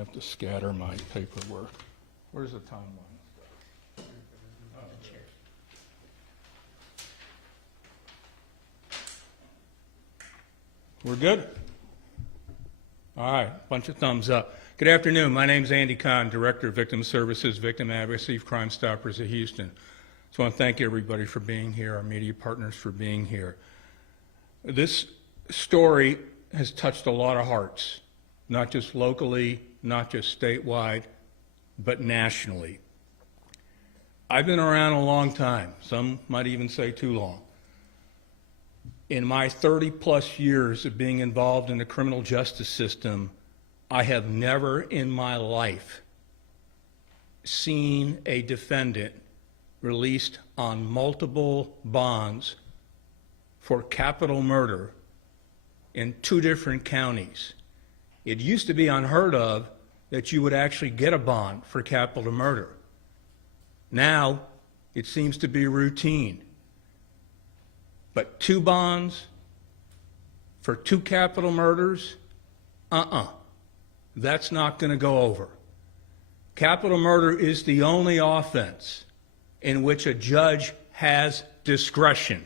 have to scatter my paperwork. Where's the timeline? We're good? All right, bunch of thumbs up. Good afternoon. My name is Andy Kahn, Director of Victim Services, Victim Advocacy of Crime Stoppers of Houston. So I want to thank everybody for being here, our media partners for being here. This story has touched a lot of hearts, not just locally, not just statewide, but nationally. I've been around a long time. Some might even say too long. In my 30-plus years of being involved in the criminal justice system, I have never in my life seen a defendant released on multiple bonds for capital murder in 2 different counties. It used to be unheard of that you would actually get a bond for capital murder. Now, it seems to be routine. But 2 bonds for 2 capital murders? That's not going to go over. Capital murder is the only offense in which a judge has discretion.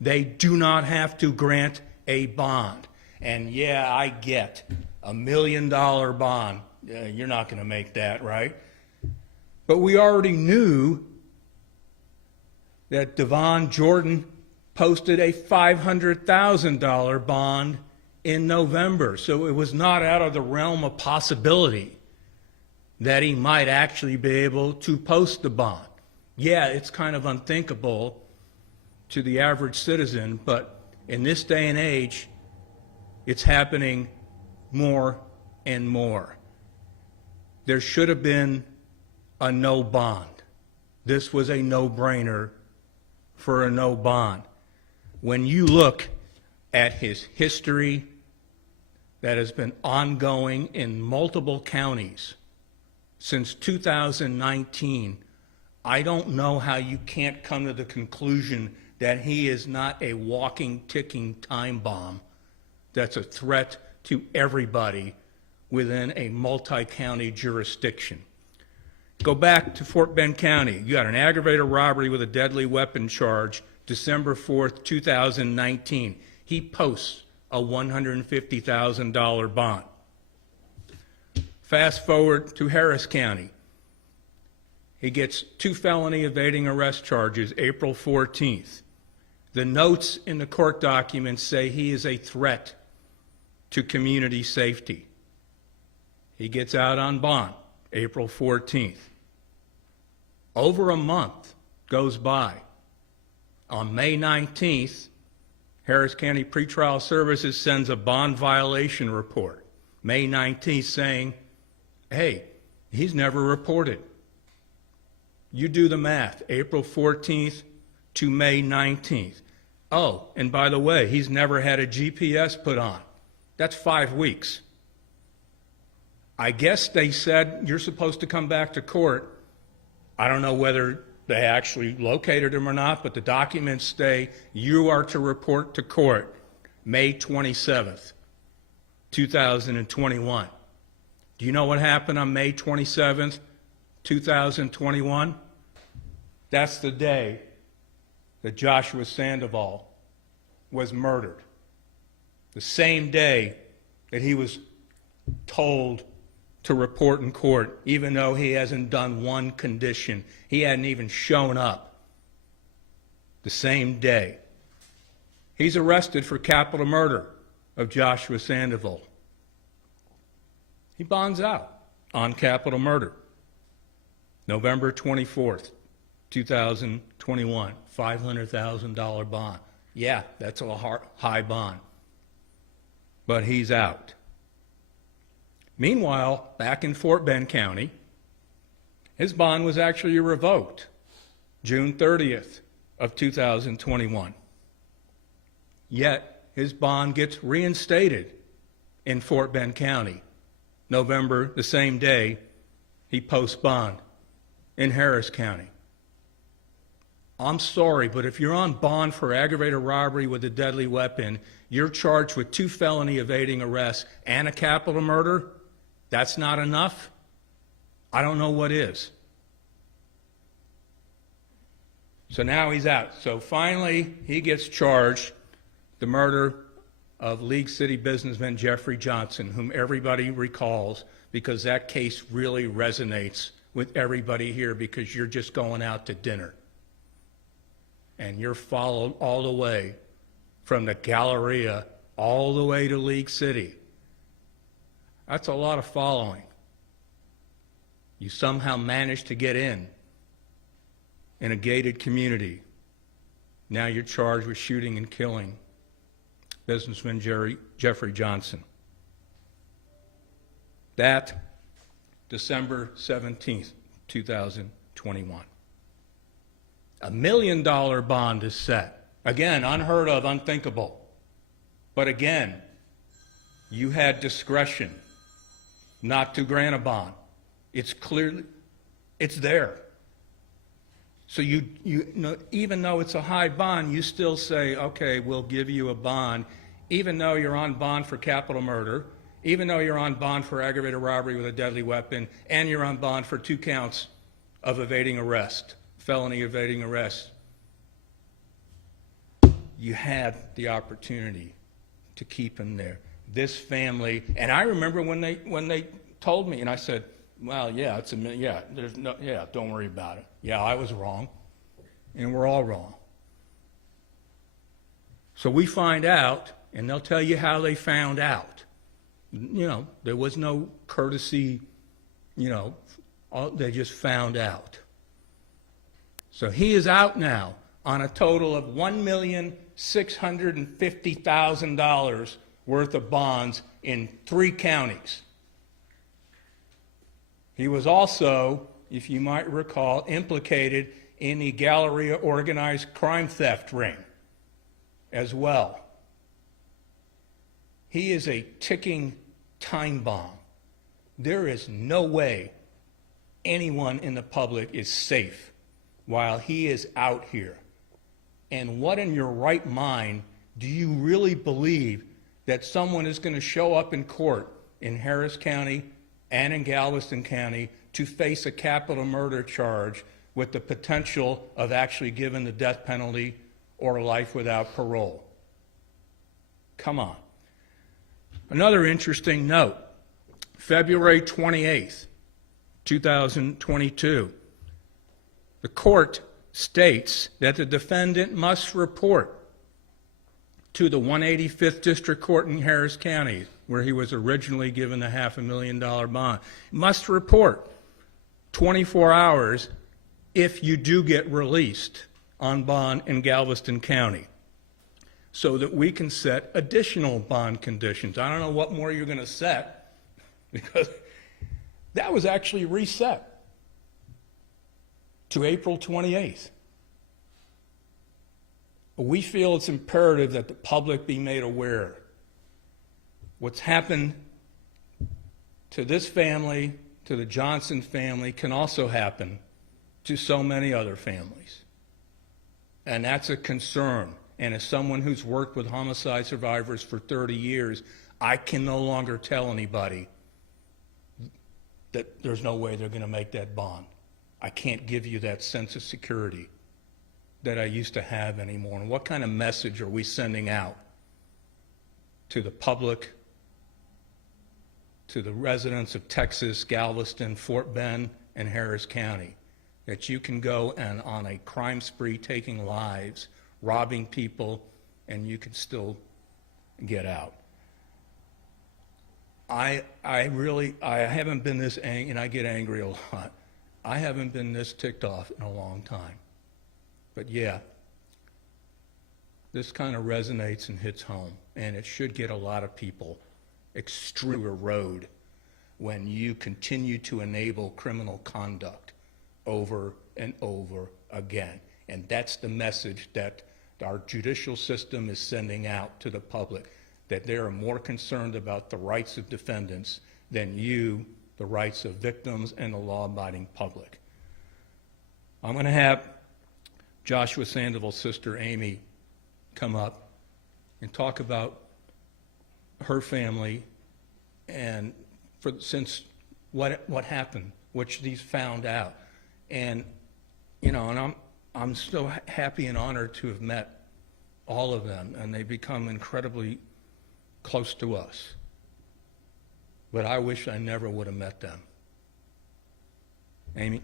They do not have to grant a bond. And yeah, I get $1 million bond. You're not going to make that, right? But we already knew that Devan Jordon posted a $500,000 bond in November. So it was not out of the realm of possibility that he might actually be able to post the bond. Yeah, it's kind of unthinkable to the average citizen, but in this day and age, it's happening more and more. There should have been a no bond. This was a no-brainer for a no bond. When you look at his history that has been ongoing in multiple counties since 2019, I don't know how you can't come to the conclusion that he is not a walking, ticking time bomb that's a threat to everybody within a multi-county jurisdiction. Go back to Fort Bend County. You got an aggravated robbery with a deadly weapon charge, December 4th, 2019. He posts a $150,000 bond. Fast forward to Harris County. He gets 2 felony evading arrest charges April 14th. The notes in the court documents say he is a threat to community safety. He gets out on bond April 14th. Over a month goes by. On May 19th, Harris County Pretrial Services sends a bond violation report, May 19th, saying, hey, he's never reported. You do the math, April 14th to May 19th. Oh, and by the way, he's never had a GPS put on. That's 5 weeks. I guess they said you're supposed to come back to court. I don't know whether they actually located him or not, but the documents say you are to report to court May 27th, 2021. Do you know what happened on May 27th, 2021? That's the day that Joshua Sandoval was murdered. The same day that he was told to report in court, even though he hasn't done one condition. He hadn't even shown up. The same day. He's arrested for capital murder of Joshua Sandoval. He bonds out on capital murder. November 24th, 2021, $500,000 bond. Yeah, that's a high bond. But he's out. Meanwhile, back in Fort Bend County, his bond was actually revoked June 30th of 2021. Yet his bond gets reinstated in Fort Bend County. November, the same day, he posts bond in Harris County. I'm sorry, but if you're on bond for aggravated robbery with a deadly weapon, you're charged with 2 felony evading arrests and a capital murder, that's not enough, I don't know what is. So now he's out. So finally, he gets charged the murder of League City businessman Jeffrey Johnson, whom everybody recalls because that case really resonates with everybody here because you're just going out to dinner. And you're followed all the way from the Galleria all the way to League City. That's a lot of following. You somehow managed to get in a gated community. Now you're charged with shooting and killing businessman Jeffrey Johnson. That, December 17th, 2021. $1 million bond is set. Again, unheard of, unthinkable. But again, you had discretion not to grant a bond. It's clearly, it's there. So you know, even though it's a high bond, you still say, okay, we'll give you a bond, even though you're on bond for capital murder, even though you're on bond for aggravated robbery with a deadly weapon, and you're on bond for 2 counts of evading arrest, felony evading arrest. You had the opportunity to keep him there. This family, and I remember when they told me, and I said, well, yeah, don't worry about it. Yeah, I was wrong, and we're all wrong. So we find out, and they'll tell you how they found out. You know, there was no courtesy, you know, they just found out. So he is out now on a total of $1,650,000 worth of bonds in 3 counties. He was also, if you might recall, implicated in the Galleria organized crime theft ring as well. He is a ticking time bomb. There is no way anyone in the public is safe while he is out here. And what in your right mind do you really believe that someone is going to show up in court in Harris County and in Galveston County to face a capital murder charge with the potential of actually giving the death penalty or life without parole? Come on. Another interesting note, February 28th, 2022, the court states that the defendant must report to the 185th District Court in Harris County, where he was originally given the $500,000 bond, must report 24 hours if you do get released on bond in Galveston County, so that we can set additional bond conditions. I don't know what more you're going to set, because that was actually reset to April 28th. We feel it's imperative that the public be made aware. What's happened to this family, to the Johnson family, can also happen to so many other families. And that's a concern. And as someone who's worked with homicide survivors for 30 years, I can no longer tell anybody that there's no way they're going to make that bond. I can't give you that sense of security that I used to have anymore. And what kind of message are we sending out to the public, to the residents of Texas, Galveston, Fort Bend, and Harris County, that you can go and on a crime spree taking lives, robbing people, and you can still get out? I haven't been this angry, and I get angry a lot. I haven't been this ticked off in a long time. But yeah, this kind of resonates and hits home, and it should get a lot of people extremely erode when you continue to enable criminal conduct over and over again. And that's the message that our judicial system is sending out to the public, that they are more concerned about the rights of defendants than you, the rights of victims and the law-abiding public. I'm going to have Joshua Sandoval's sister Amy come up and talk about her family and since what happened, which these found out. And, you know, and I'm so happy and honored to have met all of them, and they become incredibly close to us. But I wish I never would have met them. Amy?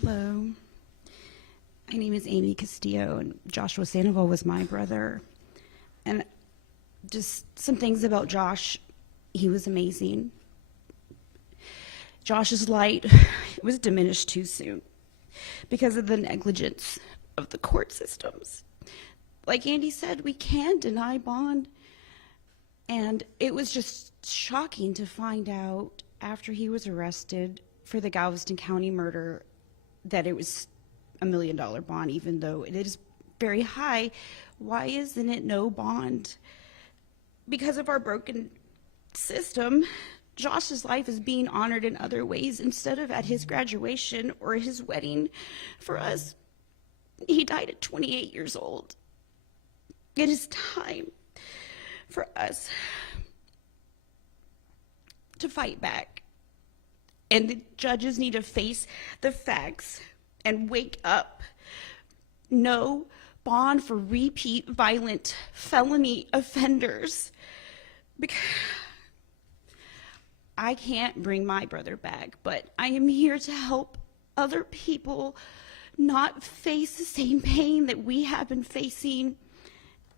Hello. My name is Amy Castillo, and Joshua Sandoval was my brother. And just some things about Josh. He was amazing. Josh's light was diminished too soon because of the negligence of the court systems. Like Andy said, we can deny bond. And it was just shocking to find out after he was arrested for the Galveston County murder that it was $1 million bond, even though it is very high. Why isn't it no bond? Because of our broken system, Josh's life is being honored in other ways instead of at his graduation or his wedding. For us, he died at 28 years old. It is time for us to fight back. And the judges need to face the facts and wake up. No bond for repeat violent felony offenders. Because I can't bring my brother back, but I am here to help other people not face the same pain that we have been facing.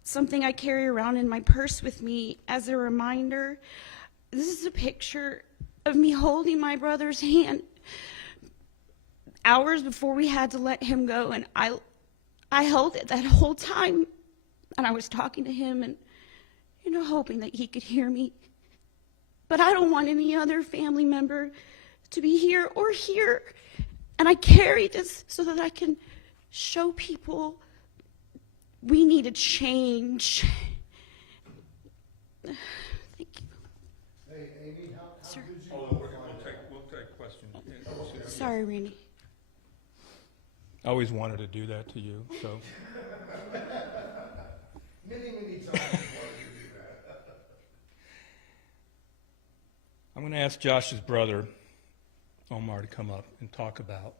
Something I carry around in my purse with me as a reminder. This is a picture of me holding my brother's hand hours before we had to let him go, and I held it that whole time, and I was talking to him and, you know, hoping that he could hear me. But I don't want any other family member to be here or here, and I carry this so that I can show people we need a change. Thank you. Hey, Amy, how Sir. did you? Oh, we'll take questions. Sorry, Randy. I always wanted to do that to you, so. Many times you wanted to do that. I'm going to ask Josh's brother, Omar, to come up and talk about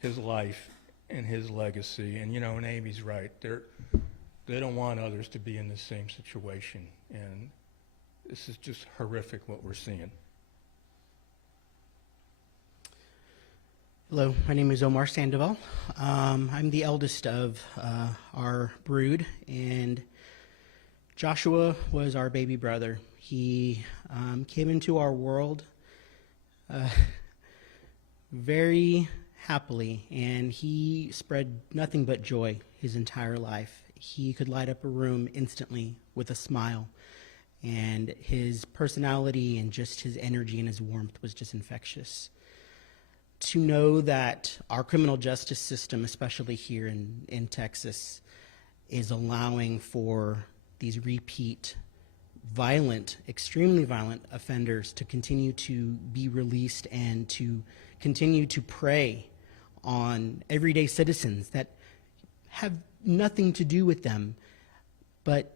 his life and his legacy. And, you know, and Amy's right. They don't want others to be in the same situation. And this is just horrific what we're seeing. Hello, my name is Omar Sandoval. I'm the eldest of our brood, and Joshua was our baby brother. He came into our world very happily, and he spread nothing but joy his entire life. He could light up a room instantly with a smile, and his personality and just his energy and his warmth was just infectious. To know that our criminal justice system, especially here in Texas, is allowing for these repeat violent, extremely violent offenders to continue to be released and to continue to prey on everyday citizens that have nothing to do with them, but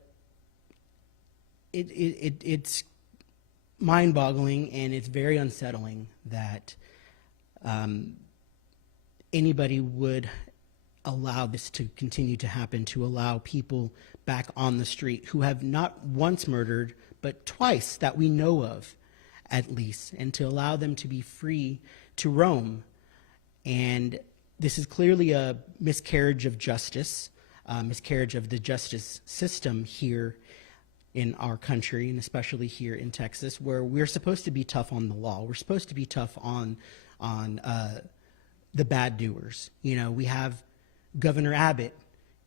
it's mind-boggling, and it's very unsettling that anybody would allow this to continue to happen, to allow people back on the street who have not once murdered, but twice that we know of, at least, and to allow them to be free to roam. And this is clearly a miscarriage of justice, miscarriage of the justice system here in our country, and especially here in Texas, where we're supposed to be tough on the law. We're supposed to be tough on the bad doers. You know, we have Governor Abbott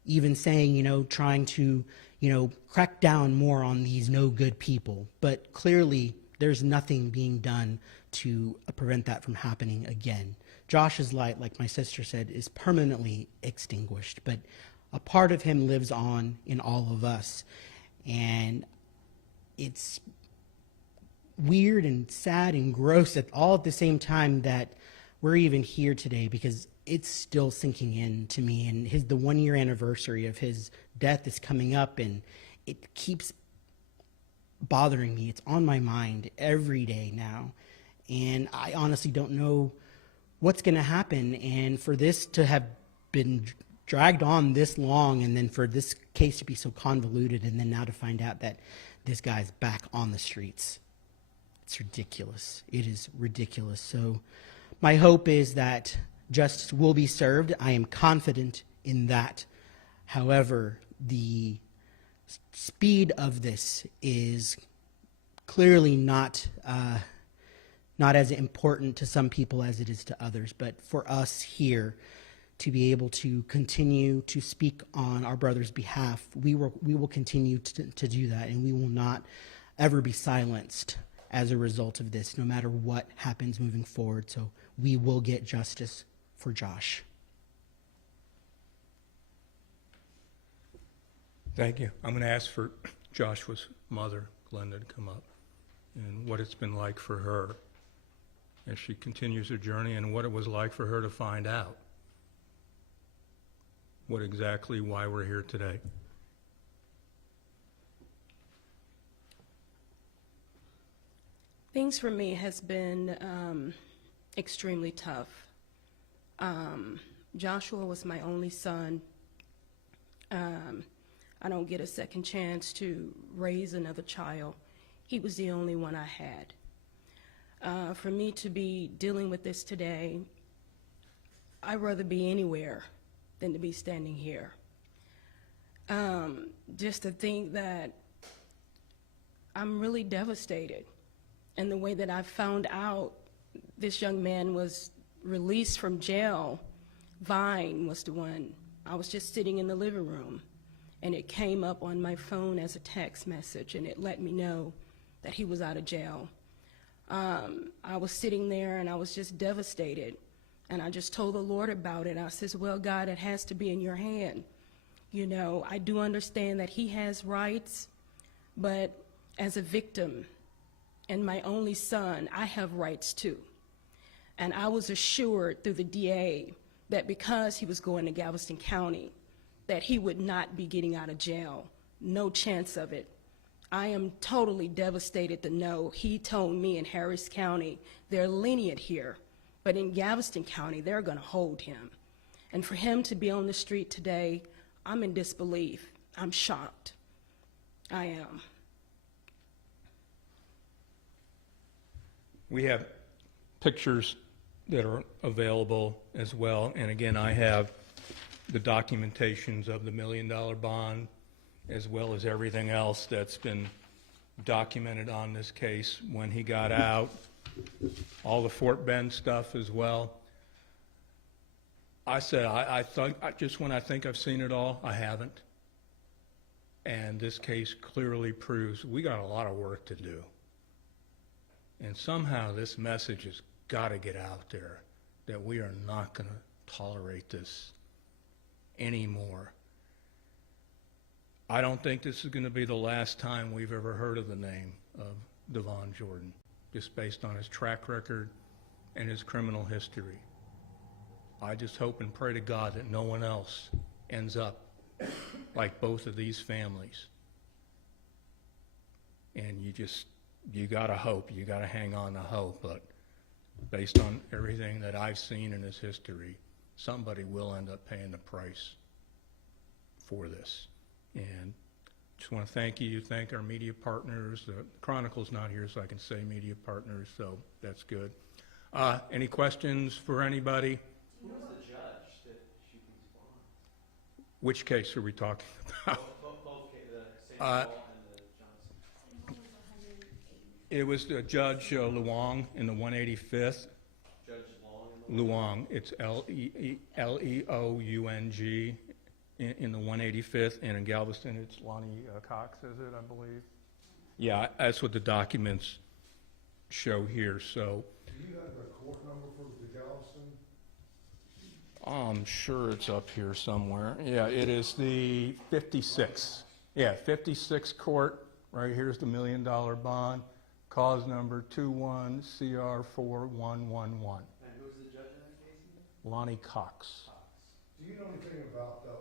even saying, you know, trying to, you know, crack down more on these no good people. But clearly, there's nothing being done to prevent that from happening again. Josh's light, like my sister said, is permanently extinguished, but a part of him lives on in all of us. And it's weird and sad and gross all at the same time that we're even here today because it's still sinking in to me. And the 1 year anniversary of his death is coming up, and it keeps bothering me. It's on my mind every day now. And I honestly don't know what's going to happen. And for this to have been dragged on this long, and then for this case to be so convoluted, and then now to find out that this guy's back on the streets, it's ridiculous. It is ridiculous. So my hope is that justice will be served. I am confident in that. However, the speed of this is clearly not as important to some people as it is to others. But for us here to be able to continue to speak on our brother's behalf, we will continue to do that, and we will not ever be silenced as a result of this, no matter what happens moving forward. So we will get justice for Josh. Thank you. I'm going to ask for Joshua's mother, Glenda, to come up, and what it's been like for her as she continues her journey, and what it was like for her to find out why we're here today. Things for me has been extremely tough. Joshua was my only son. I don't get a second chance to raise another child. He was the only one I had. For me to be dealing with this today, I'd rather be anywhere than to be standing here. Just to think that I'm really devastated. And the way that I found out this young man was released from jail, Vine was the one. I was just sitting in the living room, and it came up on my phone as a text message, and it let me know that he was out of jail. I was sitting there, and I was just devastated. And I just told the Lord about it. I says, well, God, it has to be in your hand. You know, I do understand that he has rights, but as a victim and my only son, I have rights too. And I was assured through the DA that because he was going to Galveston County, that he would not be getting out of jail. No chance of it. I am totally devastated to know he told me in Harris County they're lenient here, but in Galveston County they're going to hold him. And for him to be on the street today, I'm in disbelief. I'm shocked. I am. We have pictures that are available as well. And again, I have the documentations of the $1 million bond, as well as everything else that's been documented on this case when he got out, all the Fort Bend stuff as well. I said, I thought, just when I think I've seen it all, I haven't. And this case clearly proves we got a lot of work to do. And somehow this message has got to get out there that we are not going to tolerate this anymore. I don't think this is going to be the last time we've ever heard of the name of Devan Jordon, just based on his track record and his criminal history. I just hope and pray to God that no one else ends up like both of these families. And you got to hope, you got to hang on to hope, but based on everything that I've seen in his history, somebody will end up paying the price for this. And just want to thank our media partners. The Chronicle's not here, so I can say media partners, so that's good. Any questions for anybody? Who was the judge that she responded? Which case are we talking about? Both cases, the St. Paul and the Johnson. It was Judge Luong in the 185th. Judge Long? Luong. It's Leoung in the 185th, and in Galveston it's Lonnie Cox, is it, I believe? Yeah, that's what the documents show here, so. Do you have the court number for the Galveston? I'm sure it's up here somewhere. Yeah, it is the 56. Yeah, 56 court. Right here's the $1 million bond. Cause number 21CR4111. And who's the judge now? Lonnie Cox. Do you know anything about the,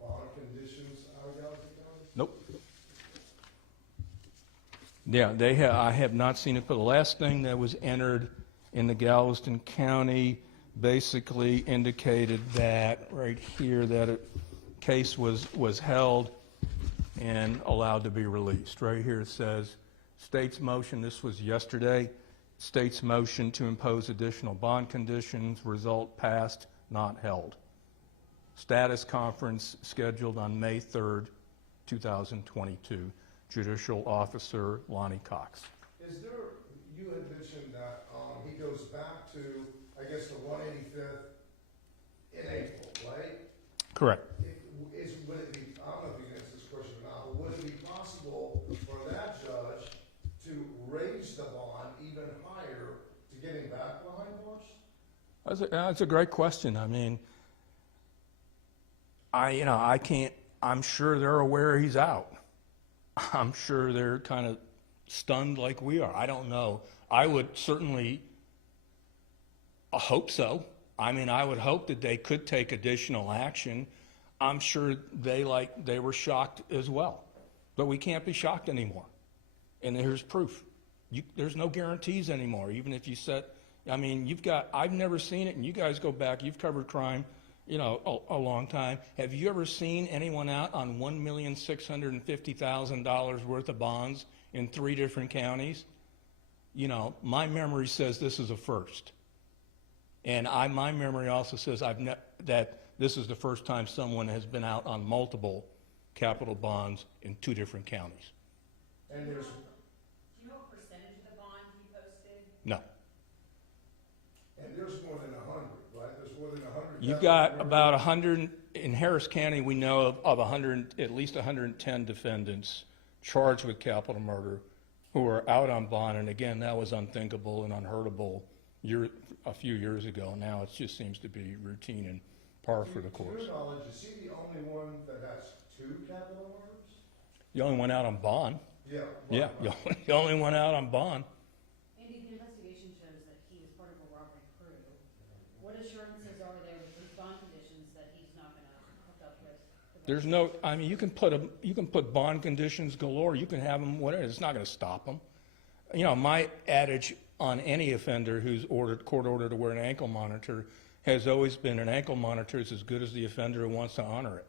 bond conditions out of Galveston County? Nope. Yeah, I have not seen it, but the last thing that was entered in the Galveston County basically indicated that, right here, that a case was held and allowed to be released. Right here it says, state's motion, this was yesterday, state's motion to impose additional bond conditions, result passed, not held. Status conference scheduled on May 3rd, 2022. Judicial Officer Lonnie Cox. Is there, you had mentioned that, he goes back to, I guess, the 185th in April, right? Correct. Would it be, I don't know if you can answer this question or not, but would it be possible for that judge to raise the bond even higher to get him back behind bars? That's a great question. I mean, I can't, I'm sure they're aware he's out. I'm sure they're kind of stunned like we are. I don't know. I would certainly hope so. I mean, I would hope that they could take additional action. I'm sure they were shocked as well. But we can't be shocked anymore. And here's proof. There's no guarantees anymore. Even if you set, I mean, I've never seen it, and you guys go back, you've covered crime, a long time. Have you ever seen anyone out on $1,650,000 worth of bonds in 3 different counties? My memory says this is a first. And my memory also says that this is the first time someone has been out on multiple capital bonds in 2 different counties. And there's, Do you know what percentage of the bond he posted? No. and there's more than 100, right? There's more than 100. You've got about 100, in Harris County, we know of 100, at least 110 defendants charged with capital murder who are out on bond. And again, that was unthinkable and unheardable a few years ago. Now it just seems to be routine and par for the course. To your knowledge, is he the only one that has 2 capital murders? The only one out on bond. Yeah. Yeah, the only one out on bond. Andy, the investigation shows that he was part of a robbery crew. What assurances are there with these bond conditions that he's not going to hook up with? There's no, I mean, you can put bond conditions galore. You can have them, whatever. It's not going to stop them. My adage on any offender who's court ordered to wear an ankle monitor has always been an ankle monitor is as good as the offender who wants to honor it.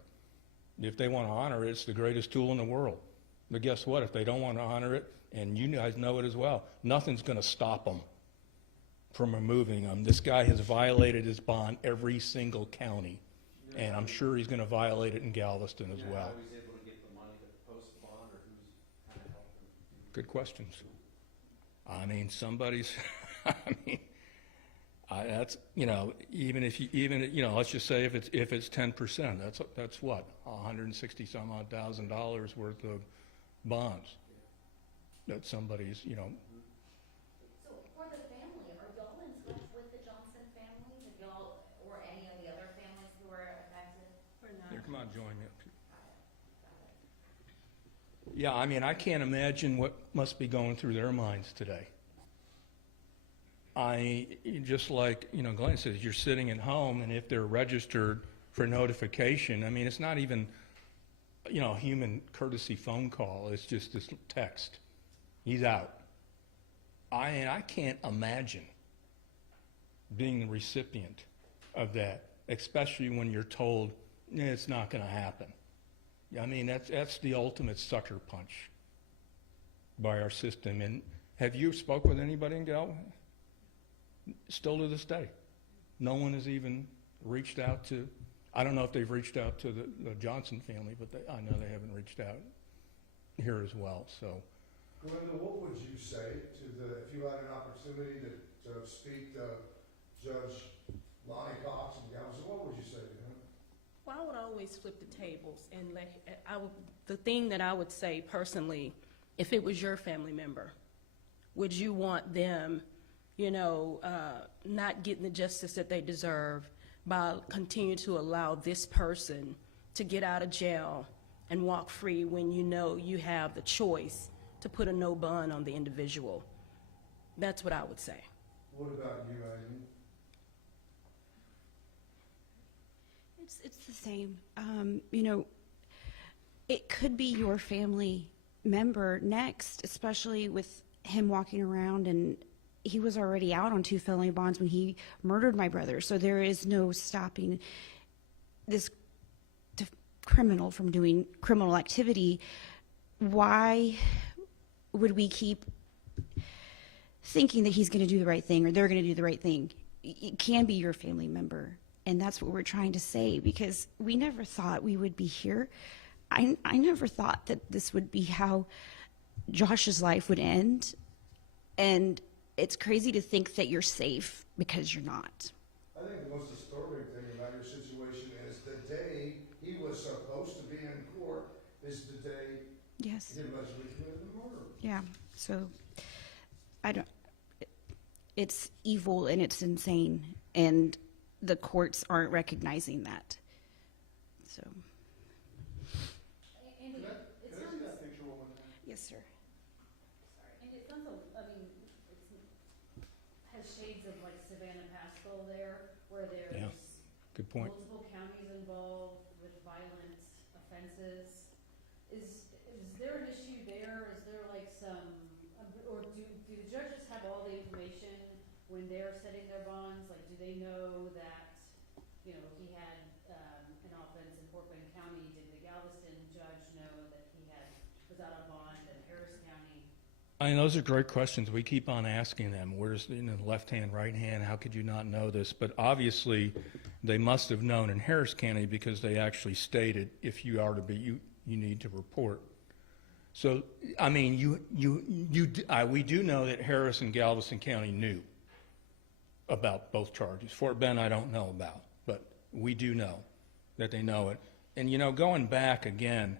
If they want to honor it, it's the greatest tool in the world. But guess what? If they don't want to honor it, and you guys know it as well, nothing's going to stop them from removing them. This guy has violated his bond every single county, and I'm sure he's going to violate it in Galveston as well. How he was able to get the money to post the bond, or who's kind of helped him? Good questions. I mean, somebody's, that's, even let's just say if it's 10%, that's what, 160 some odd $1,000 worth of bonds that somebody's, So for the family, are y'all in touch with the Johnson family? Have y'all, or any of the other families who were affected? here, come on, join me up here. Yeah, I mean, I can't imagine what must be going through their minds today. Just like, Glenn says, you're sitting at home, and if they're registered for notification, I mean, it's not even, human courtesy phone call. It's just this text. He's out. I can't imagine being the recipient of that, especially when you're told it's not going to happen. I mean, that's the ultimate sucker punch by our system. And have you spoke with anybody in Galveston? Still to this day, no one has even reached out to, I don't know if they've reached out to the Johnson family, but I know they haven't reached out here as well, so. Glenda, what would you say if you had an opportunity to speak to Judge Lonnie Cox in Galveston, what would you say to him? Well, I would always flip the tables and the thing that I would say personally, if it was your family member, would you want them, not getting the justice that they deserve by continuing to allow this person to get out of jail and walk free when you have the choice to put a no bond on the individual? That's what I would say. What about you, It's the same. You know, it could be your family member next, especially with him walking around, and he was already out on 2 felony bonds when he murdered my brother. So there is no stopping this criminal from doing criminal activity. Why would we keep thinking that he's going to do the right thing or they're going to do the right thing? It can be your family member. And that's what we're trying to say, because we never thought we would be here. I never thought that this would be how Josh's life would end. And it's crazy to think that you're safe because you're not. I think the most disturbing thing about your situation is the day he was supposed to be in court is the day Yes. he allegedly committed the murder. Yeah. So it's evil and it's insane. And the courts aren't recognizing that. So. Andy, it sounds, Yes, sir. Andy, it sounds, I mean, has shades of like Savannah Pascal there, where there's Yeah, good point. multiple counties involved with violent offenses. Is there an issue there? Is there like some, or do the judges have all the information when they're setting their bonds? Like, do they know that, you know, he had an offense in Fort Bend County? Did the Galveston judge know that he was out on bond in Harris County? I mean, those are great questions. We keep on asking them. Where's the left hand, right hand? How could you not know this? But obviously, they must have known in Harris County because they actually stated if you are to be, you need to report. So, I mean, we do know that Harris and Galveston County knew about both charges. Fort Bend, I don't know about, but we do know that they know it. And, you know, going back again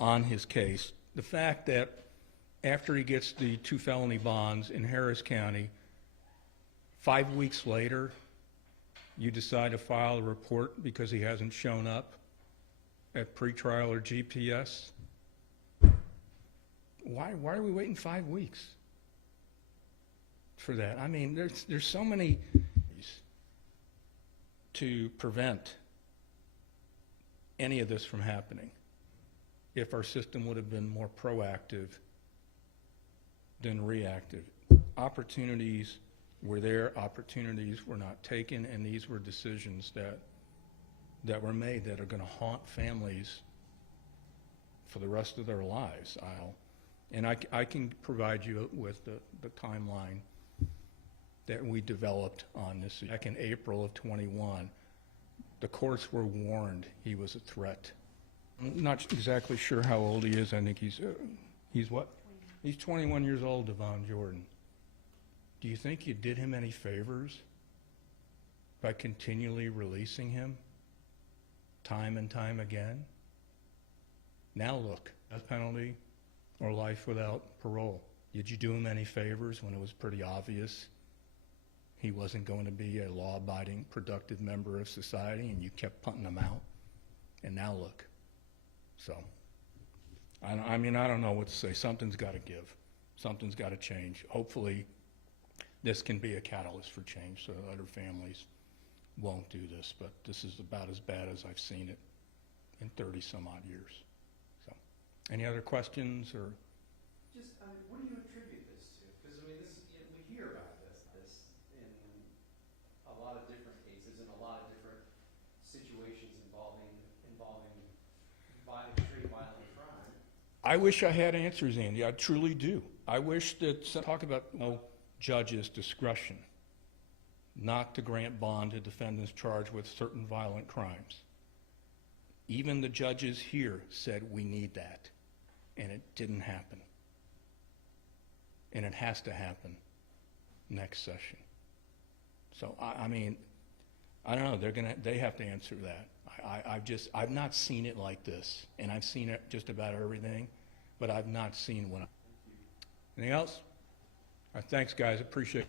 on his case, the fact that after he gets the 2 felony bonds in Harris County, 5 weeks later, you decide to file a report because he hasn't shown up at pretrial or GPS. Why are we waiting 5 weeks for that? I mean, there's so many ways to prevent any of this from happening if our system would have been more proactive than reactive. Opportunities were there, opportunities were not taken, and these were decisions that were made that are going to haunt families for the rest of their lives. And I can provide you with the timeline that we developed on this. Back in April of 21, the courts were warned he was a threat. I'm not exactly sure how old he is. I think he's what? He's 21 years old, Devan Jordon. Do you think you did him any favors by continually releasing him time and time again? Now look, death penalty or life without parole. Did you do him any favors when it was pretty obvious he wasn't going to be a law-abiding, productive member of society, and you kept punting him out? And now look. So, I mean, I don't know what to say. Something's got to give. Something's got to change. Hopefully, this can be a catalyst for change so that other families won't do this. But this is about as bad as I've seen it in 30-some-odd years. So, any other questions or? Just, I mean, what do you attribute this to? Because, I mean, this, we hear about this in a lot of different cases and a lot of different situations involving extreme violent crime. I wish I had answers, Andy. I truly do. I wish that talk about judges' discretion not to grant bond to defendants charged with certain violent crimes. Even the judges here said we need that, and it didn't happen. And it has to happen next session. So I mean, I don't know. They have to answer that. I've not seen it like this, and I've seen it just about everything, but I've not seen one. Anything else? All right, thanks, guys. Appreciate it.